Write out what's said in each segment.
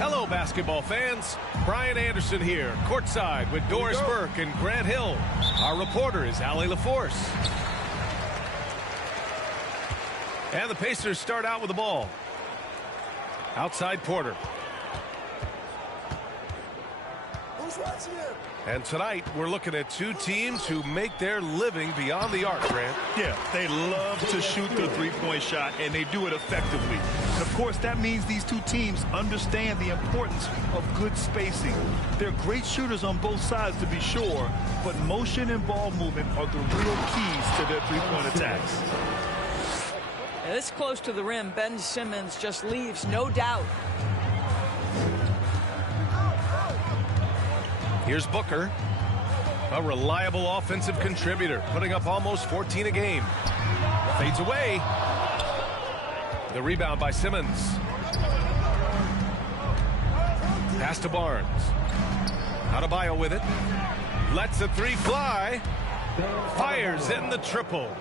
Hello, basketball fans. Brian Anderson here, courtside with Doris Burke and Grant Hill. Our reporter is Allie LaForce. And the Pacers start out with the ball. Outside Porter. And tonight, we're looking at two teams who make their living beyond the arc, Grant. Yeah, they love to shoot the three-point shot, and they do it effectively. And, of course, that means these two teams understand the importance of good spacing. They're great shooters on both sides, to be sure, but motion and ball movement are the real keys to their three-point attacks. This close to the rim, Ben Simmons just leaves no doubt. Here's Booker, a reliable offensive contributor, putting up almost 14 a game. Fades away. The rebound by Simmons. Pass to Barnes. Adebayo with it. Lets the three fly. Fires in the triple.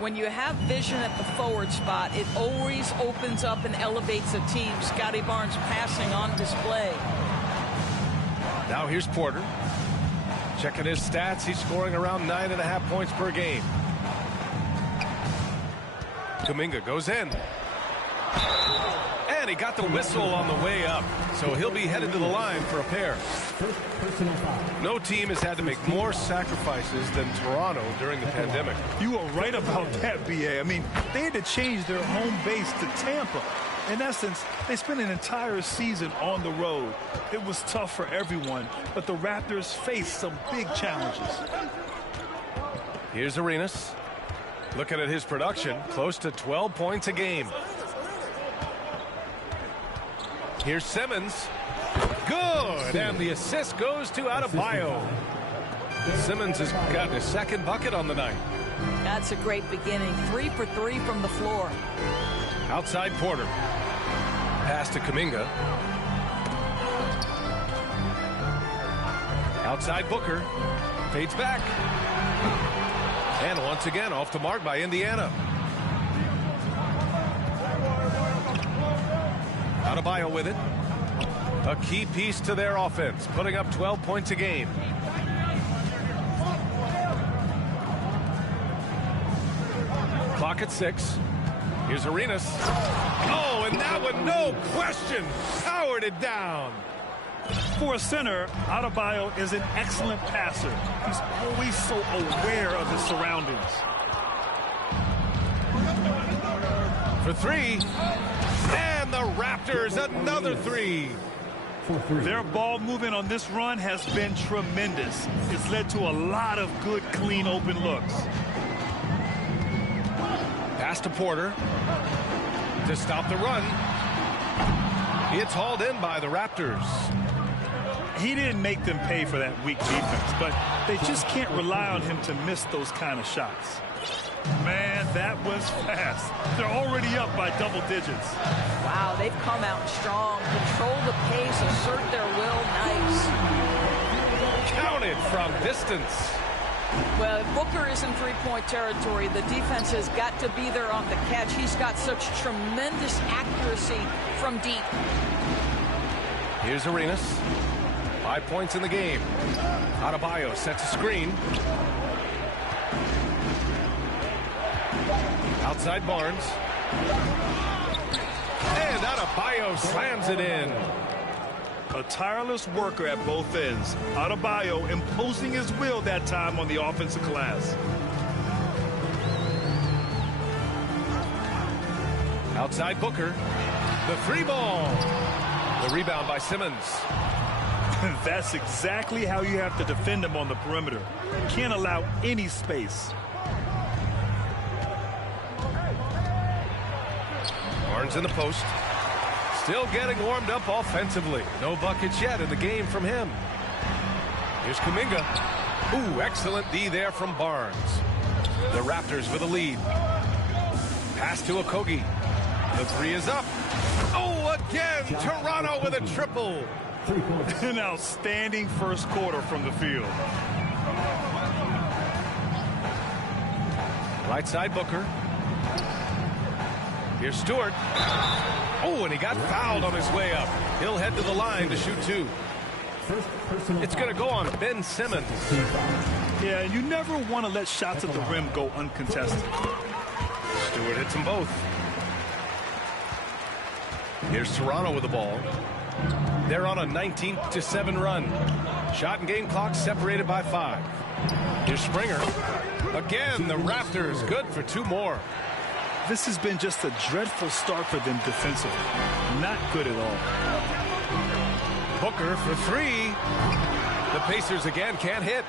When you have vision at the forward spot, it always opens up and elevates a team. Scotty Barnes passing on display. Now here's Porter. Checking his stats, he's scoring around 9.5 points per game. Kuminga goes in. And he got the whistle on the way up, so he'll be headed to the line for a pair. No team has had to make more sacrifices than Toronto during the pandemic. You are right about that, B.A. I mean, they had to change their home base to Tampa. In essence, they spent an entire season on the road. It was tough for everyone, but the Raptors faced some big challenges. Here's Arenas. Looking at his production, close to 12 points a game. Here's Simmons. Good, and the assist goes to Adebayo. Simmons has gotten his second bucket on the night. That's a great beginning. 3 for 3 from the floor. Outside Porter. Pass to Kuminga. Outside Booker. Fades back. And once again off the mark by Indiana. Adebayo with it. A key piece to their offense, putting up 12 points a game. Clock at 6. Here's Arenas. Oh, and that one, no question, powered it down. For a center, Adebayo is an excellent passer. He's always so aware of his surroundings. For three. And the Raptors, another three. Their ball movement on this run has been tremendous. It's led to a lot of good, clean, open looks. Pass to Porter to stop the run. It's hauled in by the Raptors. He didn't make them pay for that weak defense, but they just can't rely on him to miss those kind of shots. Man, that was fast. They're already up by double digits. Wow, they've come out strong. Control the pace, assert their will. Nice. Counted from distance. Well, if Booker is in three-point territory, the defense has got to be there on the catch. He's got such tremendous accuracy from deep. Here's Arenas. 5 points in the game. Adebayo sets a screen. Outside Barnes. And Adebayo slams it in. A tireless worker at both ends. Adebayo imposing his will that time on the offensive glass. Outside Booker. The three ball. The rebound by Simmons. That's exactly how you have to defend him on the perimeter. Can't allow any space. Barnes in the post. Still getting warmed up offensively. No buckets yet in the game from him. Here's Kuminga. Ooh, excellent D there from Barnes. The Raptors with a lead. Pass to Okogie. The three is up. Oh, again, Toronto with a triple. An outstanding first quarter from the field. Right side, Booker. Here's Stewart. Oh, and he got fouled on his way up. He'll head to the line to shoot two. It's going to go on Ben Simmons. Yeah, you never want to let shots at the rim go uncontested. Stewart hits them both. Here's Toronto with the ball. They're on a 19-7 run. Shot and game clock separated by 5. Here's Springer. Again, the Raptors good for 2 more. This has been just a dreadful start for them defensively. Not good at all. Booker for 3. The Pacers again can't hit.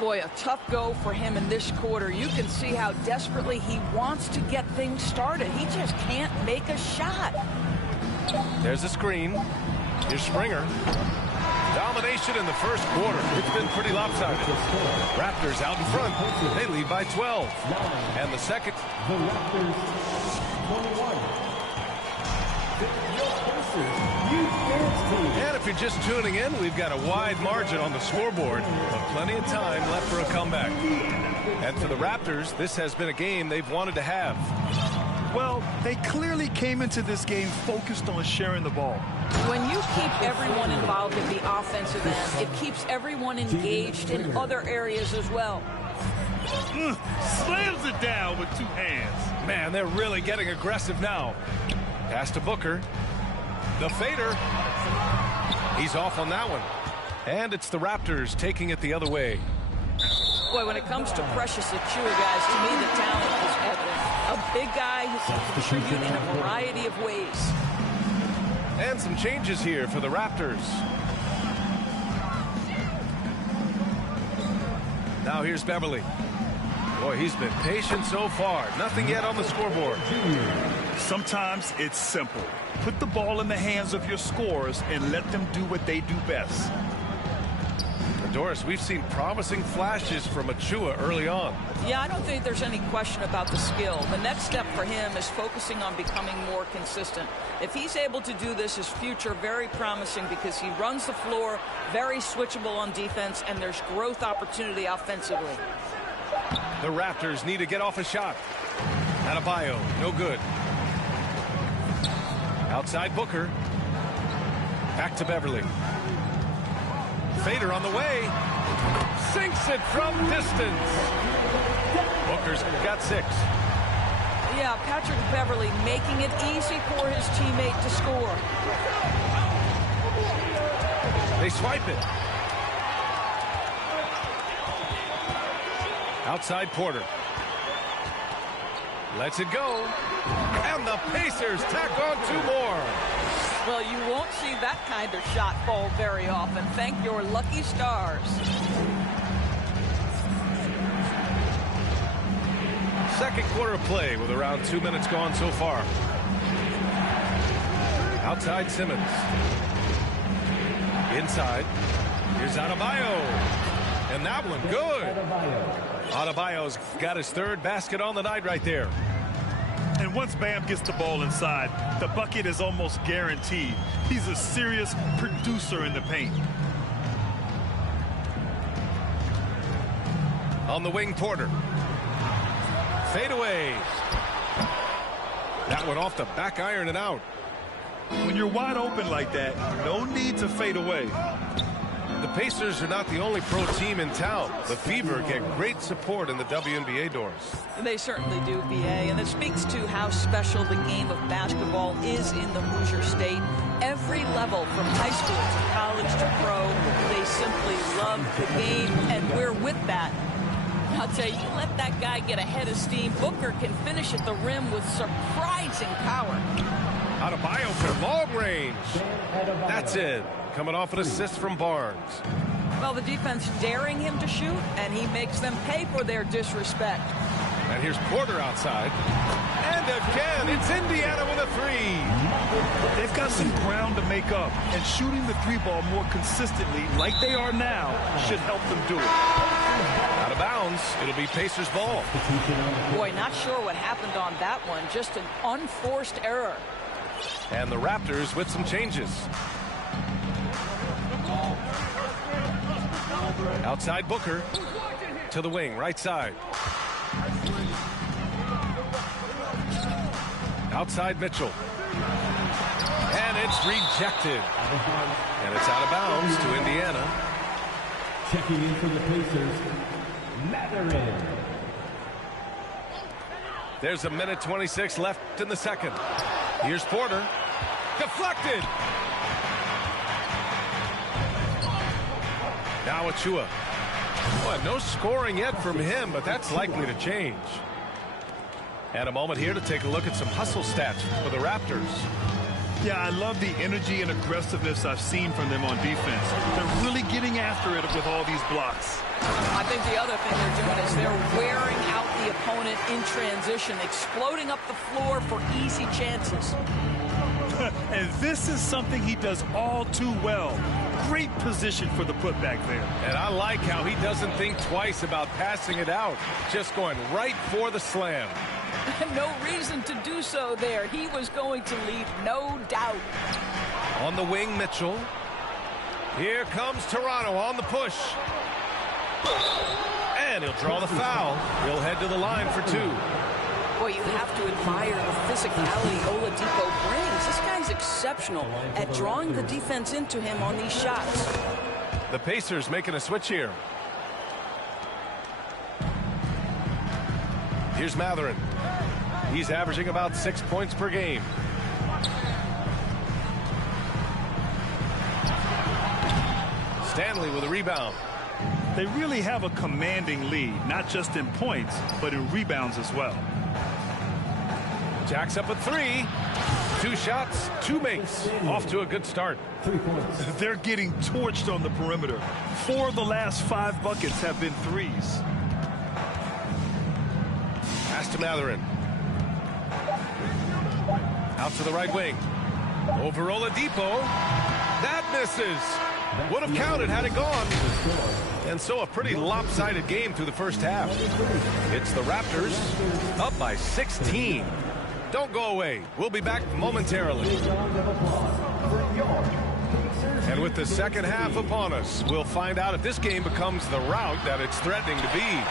Boy, a tough go for him in this quarter. You can see how desperately he wants to get things started. He just can't make a shot. There's a screen. Here's Springer. Domination in the first quarter. It's been pretty lopsided. Raptors out in front. They lead by 12. And the second. The Raptors 21. And if you're just tuning in, we've got a wide margin on the scoreboard, but plenty of time left for a comeback. And for the Raptors, this has been a game they've wanted to have. Well, they clearly came into this game focused on sharing the ball. When you keep everyone involved at the offensive end, it keeps everyone engaged in other areas as well. Slams it down with 2 hands. Man, they're really getting aggressive now. Pass to Booker. The fader. He's off on that one. And it's the Raptors taking it the other way. Boy, when it comes to Precious Achiuwa, guys, to me the talent is evident. A big guy who can contribute in a variety of ways. And some changes here for the Raptors. Now here's Beverly. Boy, he's been patient so far. Nothing yet on the scoreboard. Sometimes it's simple. Put the ball in the hands of your scorers and let them do what they do best. Doris, we've seen promising flashes from Achiuwa early on. Yeah, I don't think there's any question about the skill. The next step for him is focusing on becoming more consistent. If he's able to do this, his future very promising because he runs the floor, very switchable on defense, and there's growth opportunity offensively. The Raptors need to get off a shot. Adebayo, no good. Outside Booker. Back to Beverly. Fader on the way. Sinks it from distance. Booker's got 6. Yeah, Patrick Beverly making it easy for his teammate to score. They swipe it. Outside Porter. Lets it go. And the Pacers tack on 2 more. Well, you won't see that kind of shot fall very often. Thank your lucky stars. Second quarter of play with around 2 minutes gone so far. Outside Simmons. Inside. Here's Adebayo. And that one good. Adebayo's got his 3rd basket on the night right there. And once Bam gets the ball inside, the bucket is almost guaranteed. He's a serious producer in the paint. On the wing, Porter. Fade away. That one off the back iron and out. When you're wide open like that, no need to fade away. The Pacers are not the only pro team in town. The Fever get great support in the WNBA doors. They certainly do, BA, and it speaks to how special the game of basketball is in the Hoosier State. Every level, from high school to college to pro, they simply love the game, and we're with that. I'll tell you, you let that guy get a head of steam, Booker can finish at the rim with surprising power. Adebayo for long range. That's it. Coming off an assist from Barnes. Well, the defense daring him to shoot, and he makes them pay for their disrespect. And here's Porter outside. And again, it's Indiana with a three. They've got some ground to make up, and shooting the three ball more consistently, like they are now, should help them do it. Out of bounds. It'll be Pacers ball. Boy, not sure what happened on that one. Just an unforced error. And the Raptors with some changes. Outside Booker to the wing, right side. Outside Mitchell. And it's rejected. And it's out of bounds to Indiana. Checking in for the Pacers, Mathurin. There's a minute 26 left in the second. Here's Porter. Deflected. Now Achua. Well, no scoring yet from him, but that's likely to change. And a moment here to take a look at some hustle stats for the Raptors. Yeah, I love the energy and aggressiveness I've seen from them on defense. They're really getting after it with all these blocks. I think the other thing they're doing is they're wearing out the opponent in transition, exploding up the floor for easy chances. And this is something he does all too well. Great position for the putback there. And I like how he doesn't think twice about passing it out, just going right for the slam. No reason to do so there. He was going to leave, no doubt. On the wing, Mitchell. Here comes Toronto on the push. And he'll draw the foul. He'll head to the line for two. Boy, you have to admire the physicality Oladipo brings. This guy's exceptional at drawing the defense into him on these shots. The Pacers making a switch here. Here's Mathurin. He's averaging about 6 points per game. Stanley with a rebound. They really have a commanding lead, not just in points, but in rebounds as well. Jacks up a three. 2 shots, 2 makes. Off to a good start. 3 points. They're getting torched on the perimeter. 4 of the last 5 buckets have been threes. Pass to Mathurin. Out to the right wing. Over Oladipo. That misses. Would have counted had it gone. And so a pretty lopsided game through the first half. It's the Raptors up by 16. Don't go away. We'll be back momentarily. And with the second half upon us, we'll find out if this game becomes the rout that it's threatening to be.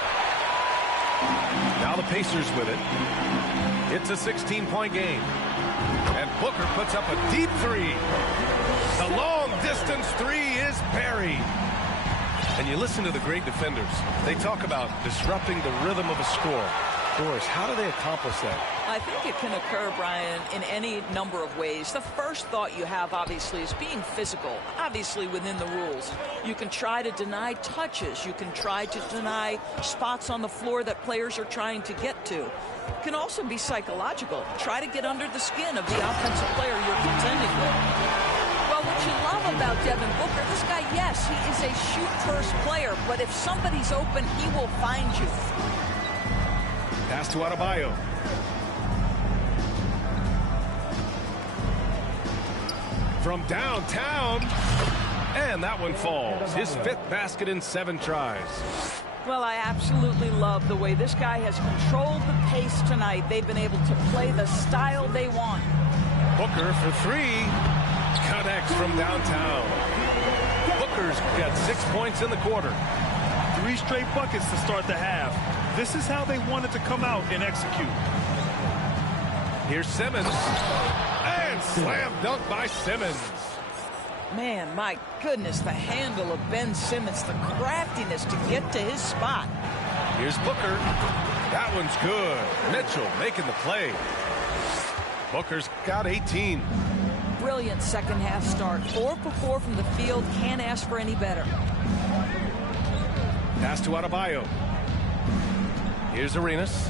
Now the Pacers with it. It's a 16-point game. And Booker puts up a deep three. The long-distance three is buried. And you listen to the great defenders. They talk about disrupting the rhythm of a score. Doris, how do they accomplish that? I think it can occur, Brian, in any number of ways. The first thought you have, obviously, is being physical, obviously within the rules. You can try to deny touches. You can try to deny spots on the floor that players are trying to get to. It can also be psychological. Try to get under the skin of the offensive player you're contending with. Well, what you love about Devin Booker, this guy, yes, he is a shoot-first player, but if somebody's open, he will find you. Pass to Adebayo. From downtown. And that one falls. His 5th basket in 7 tries. Well, I absolutely love the way this guy has controlled the pace tonight. They've been able to play the style they want. Booker for 3. Connects from downtown. Booker's got 6 points in the quarter. 3 straight buckets to start the half. This is how they wanted to come out and execute. Here's Simmons. And slam dunk by Simmons. Man, my goodness, the handle of Ben Simmons, the craftiness to get to his spot. Here's Booker. That one's good. Mitchell making the play. Booker's got 18. Brilliant second half start. 4 for 4 from the field. Can't ask for any better. Pass to Adebayo. Here's Arenas.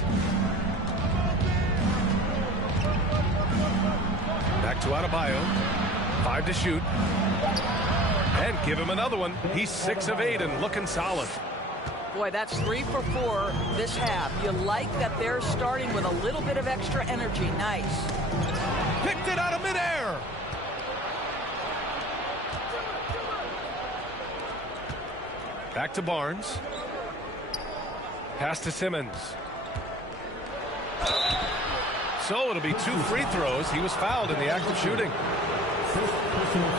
Back to Adebayo. 5 to shoot. And give him another one. He's 6 of 8 and looking solid. Boy, that's 3 for 4 this half. You like that they're starting with a little bit of extra energy. Nice. Picked it out of midair. Back to Barnes. Pass to Simmons. So it'll be 2 free throws. He was fouled in the act of shooting.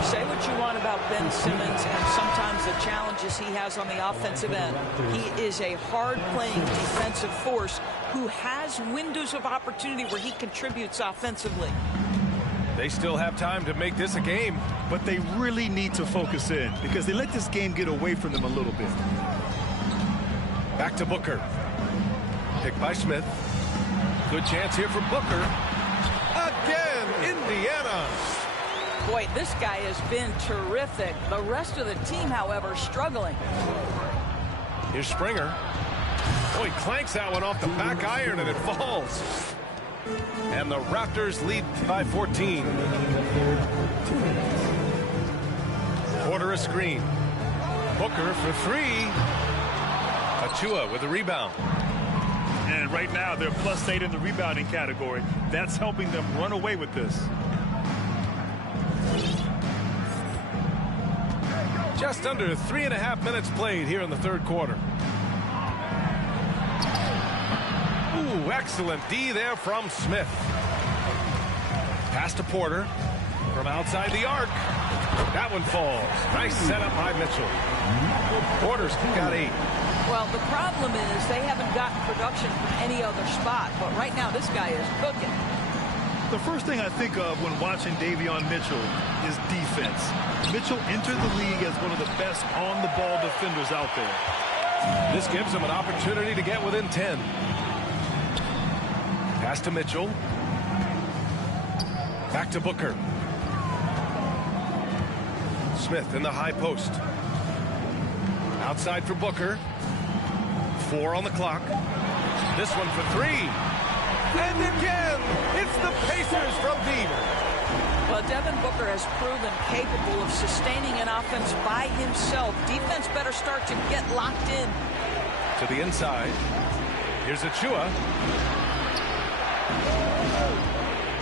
Say what you want about Ben Simmons and sometimes the challenges he has on the offensive end. He is a hard-playing defensive force who has windows of opportunity where he contributes offensively. They still have time to make this a game. But they really need to focus in because they let this game get away from them a little bit. Back to Booker. Picked by Smith. Good chance here for Booker. Again, Indiana. Boy, this guy has been terrific. The rest of the team, however, struggling. Here's Springer. Oh, he clanks that one off the back iron and it falls. And the Raptors lead by 14. Quarter a screen. Booker for 3. Achua with the rebound. And right now they're +8 in the rebounding category. That's helping them run away with this. Just under 3.5 minutes played here in the third quarter. Ooh, excellent D there from Smith. Pass to Porter from outside the arc. That one falls. Nice setup by Mitchell. Porter's got 8. Well, the problem is they haven't gotten production from any other spot. But right now, this guy is cooking. The first thing I think of when watching Davion Mitchell is defense. Mitchell entered the league as one of the best on-the-ball defenders out there. This gives him an opportunity to get within 10. Pass to Mitchell. Back to Booker. Smith in the high post. Outside for Booker. 4 on the clock. This one for 3. And again, it's the Pacers from deep. Well, Devin Booker has proven capable of sustaining an offense by himself. Defense better start to get locked in. To the inside. Here's Achua.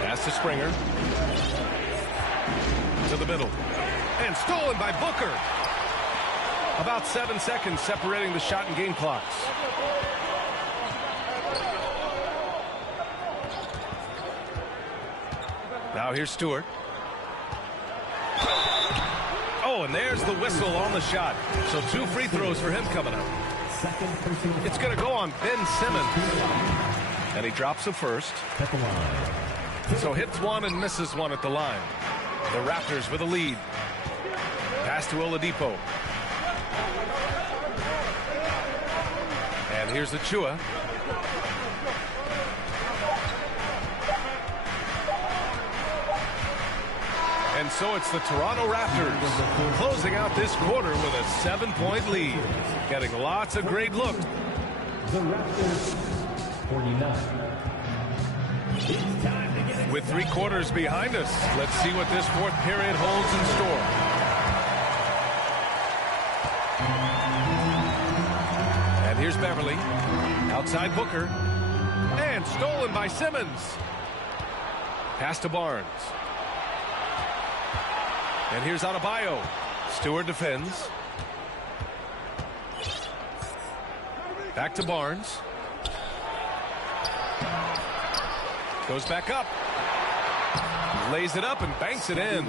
Pass to Springer. To the middle. And stolen by Booker. About 7 seconds separating the shot and game clocks. Now here's Stewart. Oh, and there's the whistle on the shot. So 2 free throws for him coming up. It's going to go on Ben Simmons. And he drops the first. So hits 1 and misses 1 at the line. The Raptors with a lead. Pass to Oladipo. And here's Achua. And so it's the Toronto Raptors closing out this quarter with a 7-point lead. Getting lots of great looks. The Raptors 49. With 3 quarters behind us, let's see what this 4th period holds in store. And here's Beverly. Outside Booker. And stolen by Simmons. Pass to Barnes. And here's Adebayo. Stewart defends. Back to Barnes. Goes back up. Lays it up and banks it in.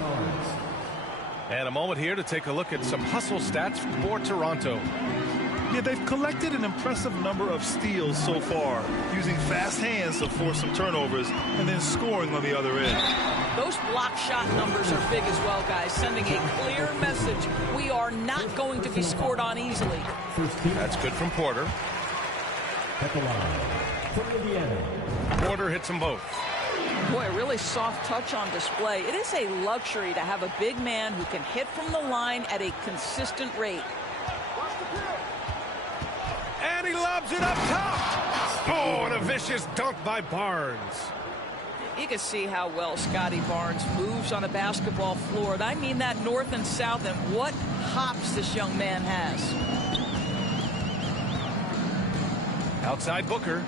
And a moment here to take a look at some hustle stats for Toronto. Yeah, they've collected an impressive number of steals so far, using fast hands to force some turnovers and then scoring on the other end. Those block shot numbers are big as well, guys, sending a clear message. We are not going to be scored on easily. That's good from Porter. Porter hits them both. Boy, a really soft touch on display. It is a luxury to have a big man who can hit from the line at a consistent rate. And he lobs it up top. Oh, and a vicious dunk by Barnes. You can see how well Scotty Barnes moves on a basketball floor. And I mean that north and south, and what hops this young man has. Outside Booker.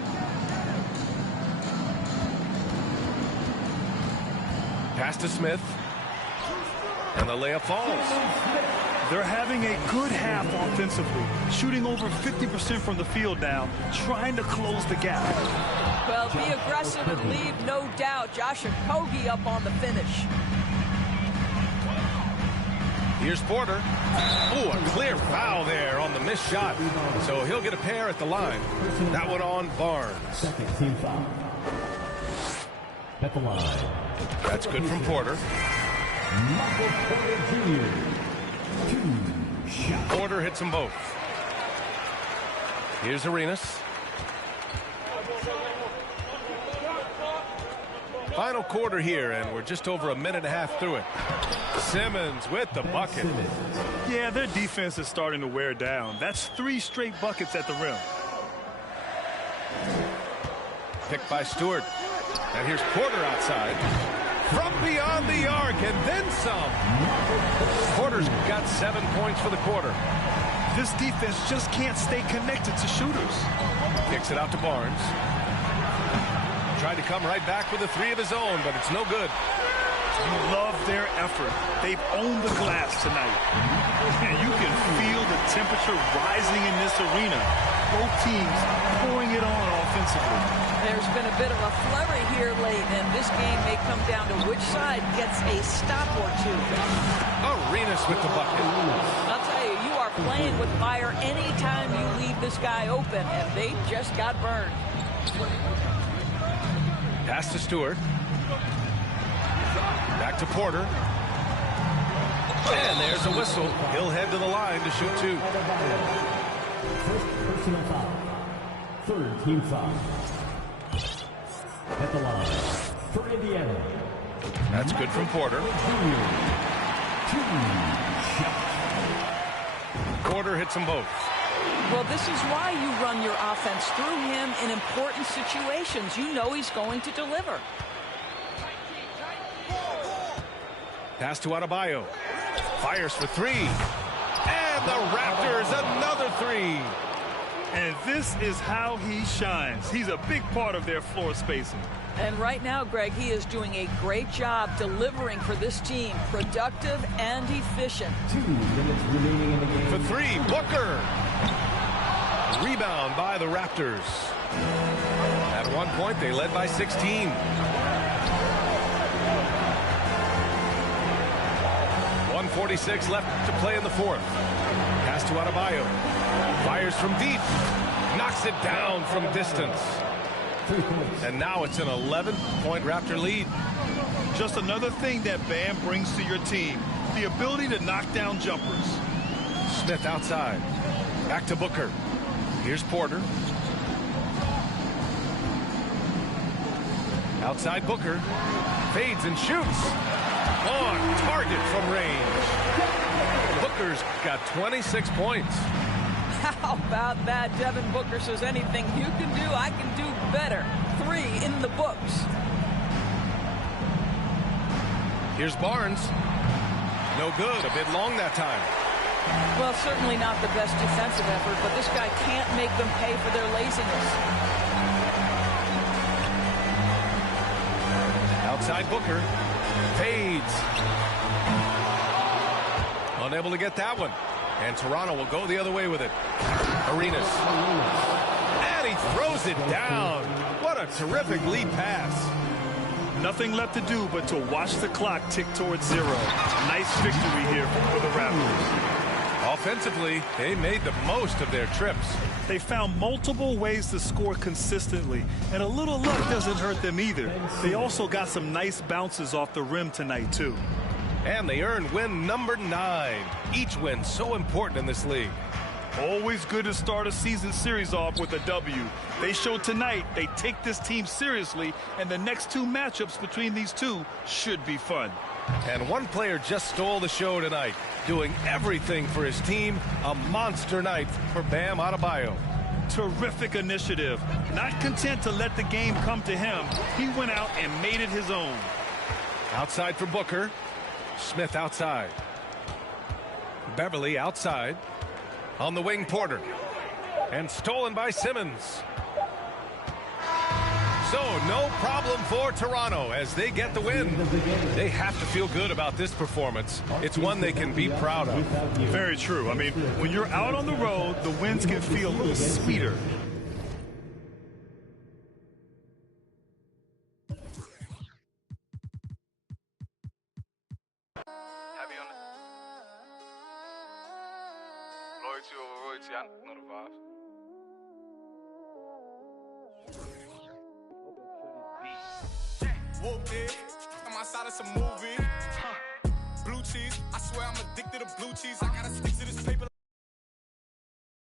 Pass to Smith. And the layup falls. They're having a good half offensively, shooting over 50% from the field now, trying to close the gap. Well, be aggressive and leave, no doubt. Josh Okogie up on the finish. Here's Porter. Ooh, a clear foul there on the missed shot. So he'll get a pair at the line. That one on Barnes. Second team foul. At the line. That's good from Porter. Michael Porter Jr. 2 shots. Porter hits them both. Here's Arenas. Final quarter here, and we're just over a minute and a half through it. Simmons with the bucket. Yeah, their defense is starting to wear down. That's 3 straight buckets at the rim. Picked by Stewart. And here's Porter outside. From beyond the arc, and then some. Porter's got 7 points for the quarter. This defense just can't stay connected to shooters. Kicks it out to Barnes. Tried to come right back with a 3 of his own, but it's no good. You love their effort. They've owned the glass tonight. And you can feel the temperature rising in this arena. Both teams pouring it on offensively. There's been a bit of a flurry here late, and this game may come down to which side gets a stop or two. Arenas with the bucket. I'll tell you, you are playing with fire anytime you leave this guy open, and they just got burned. Pass to Stewart. Back to Porter. And there's a whistle. He'll head to the line to shoot 2. First personal foul. Third team foul. At the line for Indiana. That's good from Porter. Jr. 2 shots. Porter hits them both. Well, this is why you run your offense through him in important situations. You know he's going to deliver. Pass to Adebayo. Fires for 3. And the Raptors another 3. And this is how he shines. He's a big part of their floor spacing. And right now, Greg, he is doing a great job delivering for this team. Productive and efficient. 2 minutes remaining in the game. For 3, Booker. Rebound by the Raptors. At one point, they led by 16. 1:46 left to play in the fourth. Pass to Adebayo. Fires from deep. Knocks it down from distance. 3 points. And now it's an 11-point Raptor lead. Just another thing that Bam brings to your team. The ability to knock down jumpers. Smith outside. Back to Booker. Here's Porter. Outside Booker. Fades and shoots. On target from range. Booker's got 26 points. How about that? Devin Booker says anything you can do, I can do better. 3 in the books. Here's Barnes. No good. A bit long that time. Well, certainly not the best defensive effort, but this guy can't make them pay for their laziness. Outside Booker. Fades. Unable to get that one. And Toronto will go the other way with it. Arenas. And he throws it down. What a terrific lead pass. Nothing left to do but to watch the clock tick towards 0. Nice victory here for the Raptors. Offensively, they made the most of their trips. They found multiple ways to score consistently, and a little luck doesn't hurt them either. They also got some nice bounces off the rim tonight, too. And they earned win number 9. Each win so important in this league. Always good to start a season series off with a W. They showed tonight they take this team seriously, and the next 2 matchups between these two should be fun. And one player just stole the show tonight, doing everything for his team. A monster night for Bam Adebayo. Terrific initiative. Not content to let the game come to him, he went out and made it his own. Outside for Booker. Smith outside. Beverly outside. On the wing, Porter. And stolen by Simmons. So, no problem for Toronto as they get the win. They have to feel good about this performance. It's one they can be proud of. Very true. I mean, when you're out on the road, the wins can feel a little sweeter. Heavy on it. Loyalty over royalty, I know the vibes. Whooped it. I'm outside of some movie. Blue cheese. I swear I'm addicted to blue cheese. I gotta stick to this paper.